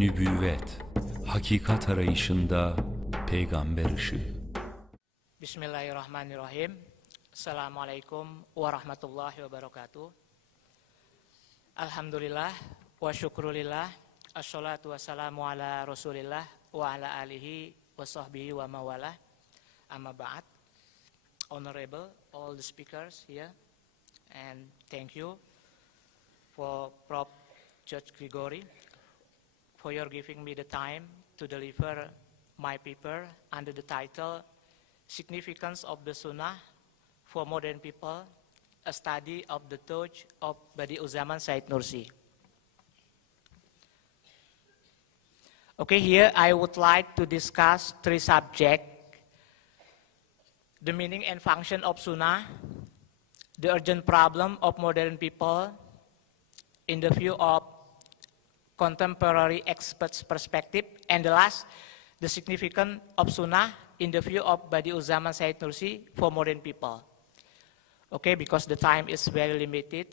Nübüvvet, hakikat arayışında peygamber ışığı. Bismillahirrahmanirrahim. Assalamualaikum warahmatullahi wabarakatuh. Alhamdulillah wa syukrulillah. Assalatu wassalamu ala rasulillah wa ala alihi wa sahbihi wa mawalah. Amma ba'd. Honorable all the speakers here, and thank you for Prof. Judge Gregory for your giving me the time to deliver my paper under the title Significance of the Sunnah for Modern People, a study of the touch of Badi'uzzaman Said Nursi. Okay, here I would like to discuss three subjects: the meaning and function of Sunnah, the urgent problem of modern people in the view of contemporary experts' perspective, and the last, the significance of Sunnah in the view of Badi'uzzaman Said Nursi for modern people. Okay, because the time is very limited,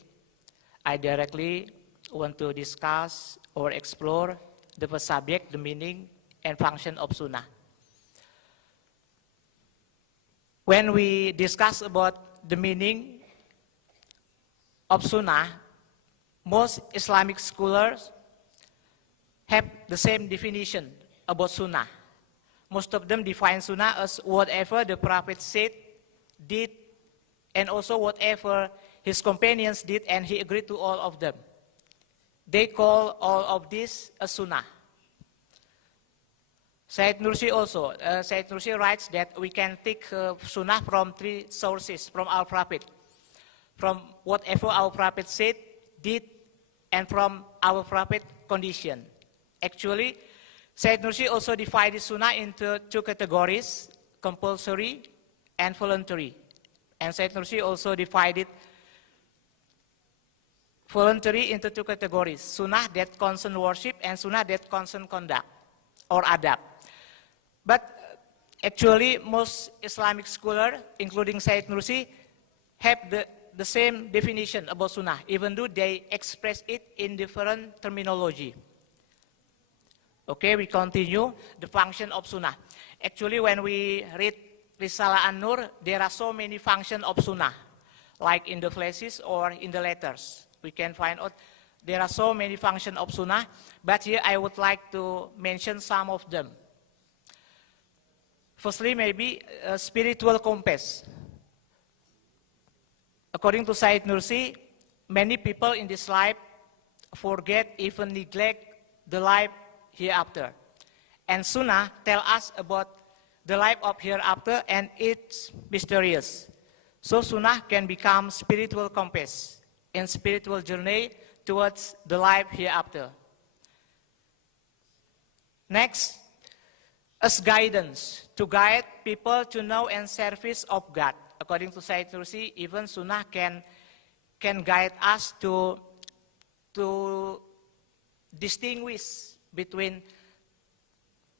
I directly want to discuss or explore the first subject, the meaning and function of Sunnah. When we discuss about the meaning of Sunnah, most Islamic scholars have the same definition about Sunnah. Most of them define Sunnah as whatever the Prophet said, did, and also whatever his companions did, and he agreed to all of them. They call all of this a Sunnah. Said Nursi also, Said Nursi writes that we can take Sunnah from three sources from our Prophet. From whatever our Prophet said, did, and from our Prophet condition. Actually, Said Nursi also divided Sunnah into two categories, compulsory and voluntary. And Said Nursi also divided voluntary into two categories, Sunnah that concern worship and Sunnah that concern conduct or adab. But actually, most Islamic scholars, including Said Nursi, have the same definition about Sunnah, even though they express it in different terminology. Okay, we continue the function of Sunnah. Actually, when we read Risalah An-Nur, there are so many functions of Sunnah, like in the phrases or in the letters. We can find out there are so many functions of Sunnah, but here I would like to mention some of them. Firstly, maybe a spiritual compass. According to Said Nursi, many people in this life forget, even neglect the life hereafter. And Sunnah tell us about the life of hereafter, and it's mysterious. So Sunnah can become spiritual compass in spiritual journey towards the life hereafter. Next, as guidance to guide people to know and service of God. According to Said Nursi, even Sunnah can guide us to distinguish between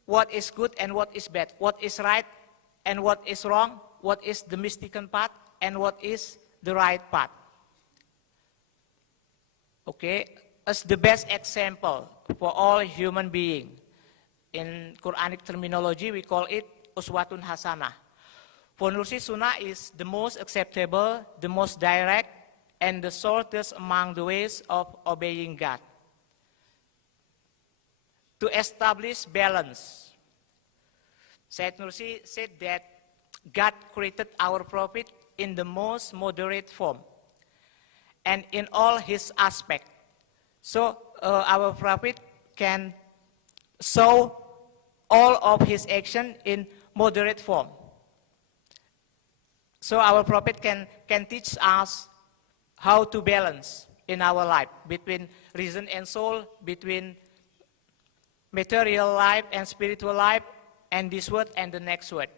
what is good and what is bad, what is right and what is wrong, what is the mistaken path and what is the right path. Okay, as the best example for all human beings, in Quranic terminology we call it uswatun hasanah. For Nursi, Sunnah is the most acceptable, the most direct, and the shortest among the ways of obeying God. To establish balance, Said Nursi said that God created our Prophet in the most moderate form and in all his aspects. So our Prophet can show all of his action in moderate form. So our Prophet can teach us how to balance in our life between reason and soul, between material life and spiritual life, and this word and the next word.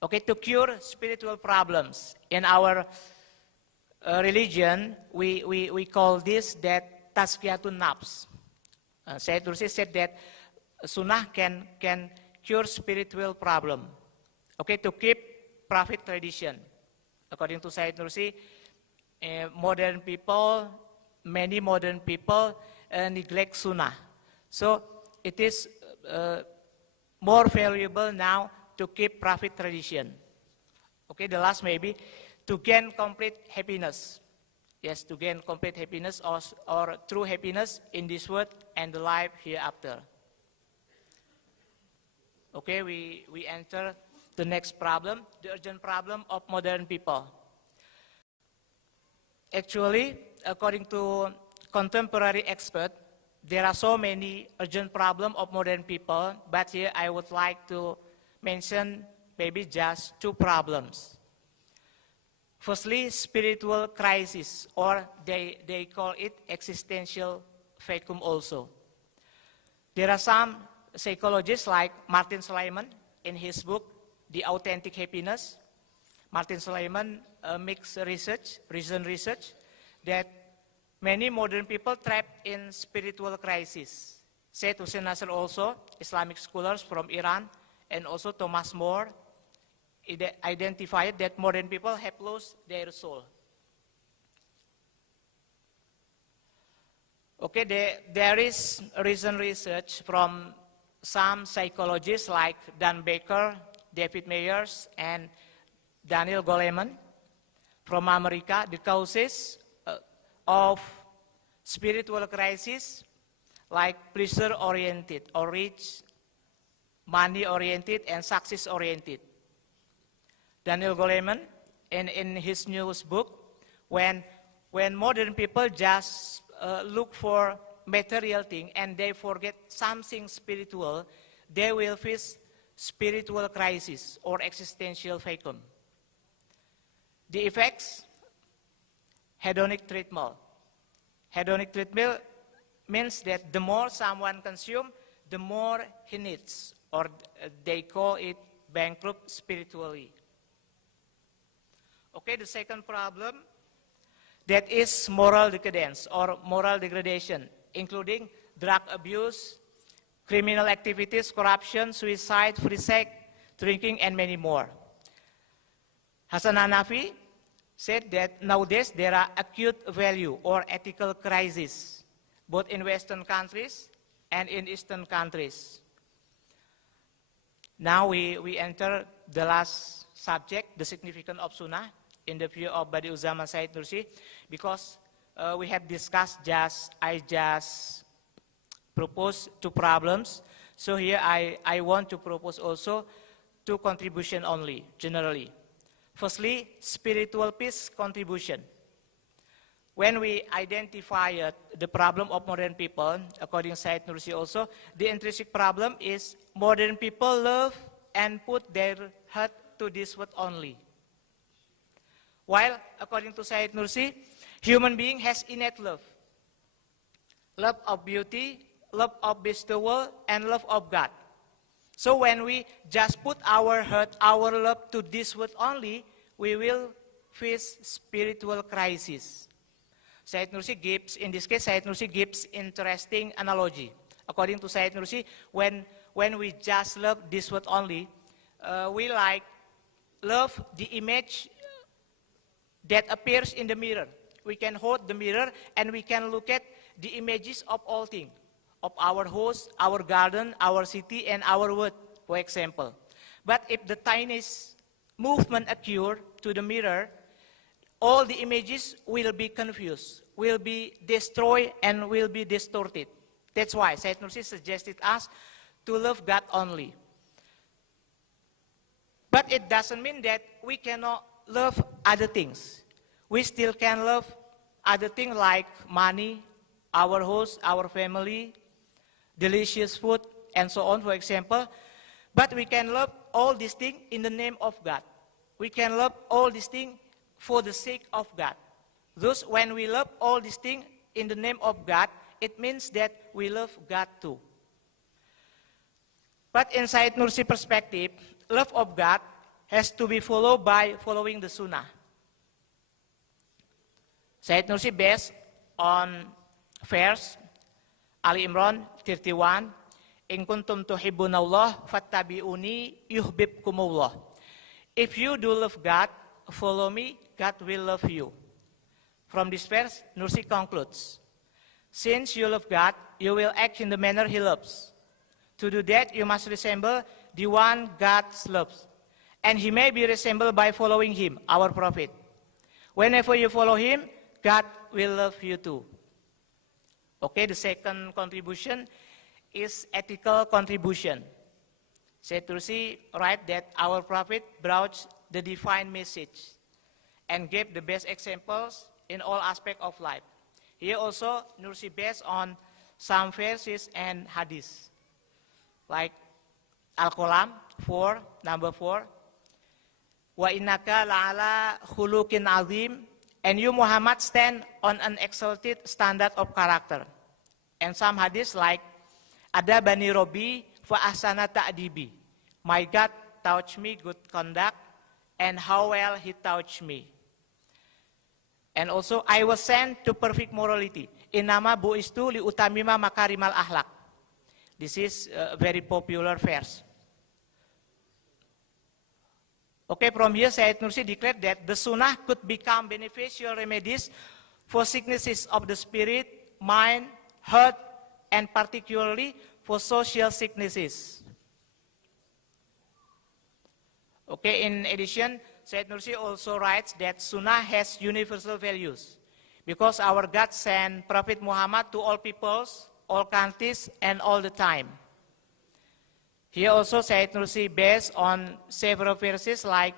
Okay, to cure spiritual problems in our religion, we call this that tazkiyatun nafs. Said Nursi said that Sunnah can cure spiritual problem. Okay, to keep Prophet tradition. According to Said Nursi, many modern people neglect Sunnah. So it is more valuable now to keep prophet tradition. Okay, the last maybe, to gain complete happiness. Yes, to gain complete happiness or true happiness in this world and the life hereafter. Okay, we enter the next problem, the urgent problem of modern people. Actually, according to contemporary experts, there are so many urgent problems of modern people, but here I would like to mention maybe just two problems. Firstly, spiritual crisis, or they call it existential vacuum also. There are some psychologists like Martin Seligman in his book, The Authentic Happiness. Martin Seligman makes recent research, that many modern people trapped in spiritual crisis. Said Hussein Nasr also, Islamic scholars from Iran, and also Thomas More identified that modern people have lost their soul. Okay, there is recent research from some psychologists like Dan Baker, David Mayers, and Daniel Goleman from America. The causes of spiritual crisis like pleasure-oriented or rich, money-oriented, and success-oriented. Daniel Goleman, in his newest book, when modern people just look for material thing and they forget something spiritual, they will face spiritual crisis or existential vacuum. The effects, hedonic treadmill. Hedonic treadmill means that the more someone consumes, the more he needs, or they call it bankrupt spiritually. Okay, the second problem, that is moral decadence or moral degradation, including drug abuse, criminal activities, corruption, suicide, free sex, drinking, and many more. Hassan Hanafi said that nowadays there are acute value or ethical crises, both in Western countries and in Eastern countries. Now we enter the last subject, the significance of Sunnah in the view of Badi'uzzama Said Nursi, because we have discussed I just proposed two problems. So here I want to propose also two contributions only, generally. Firstly, spiritual peace contribution. When we identify the problem of modern people, according to Said Nursi also, the intrinsic problem is modern people love and put their heart to this world only. While, according to Said Nursi, human being has innate love. Love of beauty, love of bestowal, and love of God. So when we just put our heart, our love to this world only, we will face spiritual crisis. Said Nursi gives, in this case, Said Nursi gives interesting analogy. According to Said Nursi, when we just love this world only, we like love the image that appears in the mirror. We can hold the mirror and we can look at the images of all things, of our house, our garden, our city, and our world, for example. But if the tiniest movement occurs to the mirror, all the images will be confused, will be destroyed, and will be distorted. That's why Said Nursi suggested us to love God only. But it doesn't mean that we cannot love other things. We still can love other things like money, our house, our family, delicious food, and so on, for example. But we can love all these things in the name of God. We can love all these things for the sake of God. Thus, when we love all these things in the name of God, it means that we love God too. But inside Nursi perspective, love of God has to be followed by following the Sunnah. Said Nursi based on verse Ali Imran 31, In kuntum tuhibbunallah fattabi'uni yuhbibkumullah. If you do love God, follow me, God will love you. From this verse, Nursi concludes, Since you love God, you will act in the manner He loves. To do that, you must resemble the one God loves. And He may be resembled by following Him, our prophet. Whenever you follow Him, God will love you too. Okay, the second contribution is ethical contribution. Syed Nursi writes that our prophet brought the divine message and gave the best examples in all aspects of life. Here also, Nursi based on some verses and hadiths, like Al-Qalam 4, number 4. Wa innaka la'ala khuluqin azim, and you Muhammad stand on an exalted standard of character. And some hadiths like Ada bani Robi fa ahsana ta'dibi. My God taught me good conduct, and how well He taught me. And also, I was sent to perfect morality. Innama bu'istu li utamima makarimal ahlak. This is a very popular verse. Okay, from here Syed Nursi declared that the Sunnah could become beneficial remedies for sicknesses of the spirit, mind, heart, and particularly for social sicknesses. Okay, in addition, Syed Nursi also writes that Sunnah has universal values because our God sent Prophet Muhammad to all peoples, all countries, and all the time. Here also Syed Nursi based on several verses like,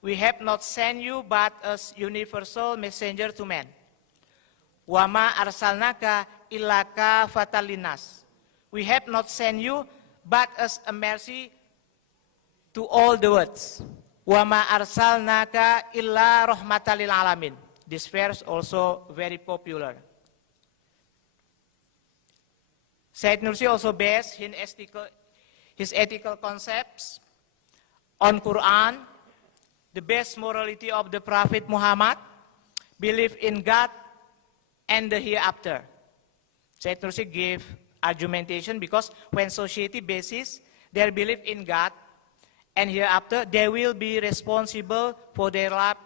we have not sent you but as universal messenger to men. Wama arsalnaka illaka fatalinas. We have not sent you but as a mercy to all the worlds. Wama arsalnaka illa rahmatalil alamin. This verse also very popular. Syed Nursi also based his ethical concepts on Quran, the best morality of the Prophet Muhammad, belief in God, and the hereafter. Syed Nursi gave argumentation because when society bases their belief in God and hereafter, they will be responsible for their life,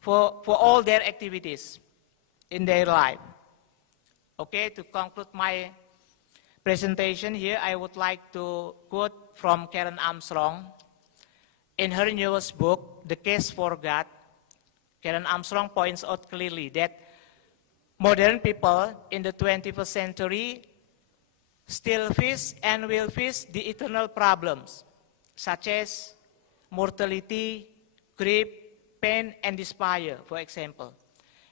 for all their activities in their life. Okay, to conclude my presentation here, I would like to quote from Karen Armstrong. In her newest book, The Case for God, Karen Armstrong points out clearly that modern people in the 21st century still face and will face the eternal problems, such as mortality, grief, pain, and despair, for example.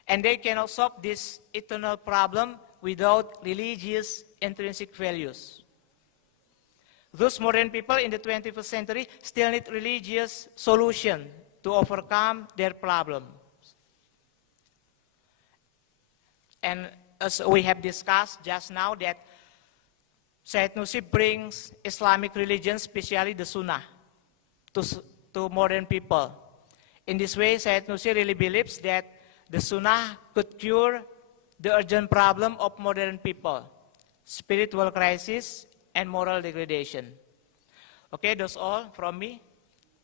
And they cannot solve this eternal problem without religious intrinsic values. Those modern people in the 21st century still need religious solution to overcome their problems. And as we have discussed just now, that Syed Nursi brings Islamic religion, especially the Sunnah, to modern people. In this way, Syed Nursi really believes that the Sunnah could cure the urgent problem of modern people, spiritual crisis, and moral degradation. Okay, that's all from me.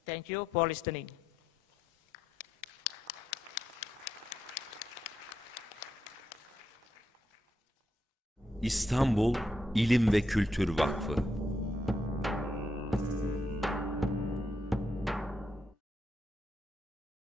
Thank you for listening. İstanbul İlim ve Kültür Vakfı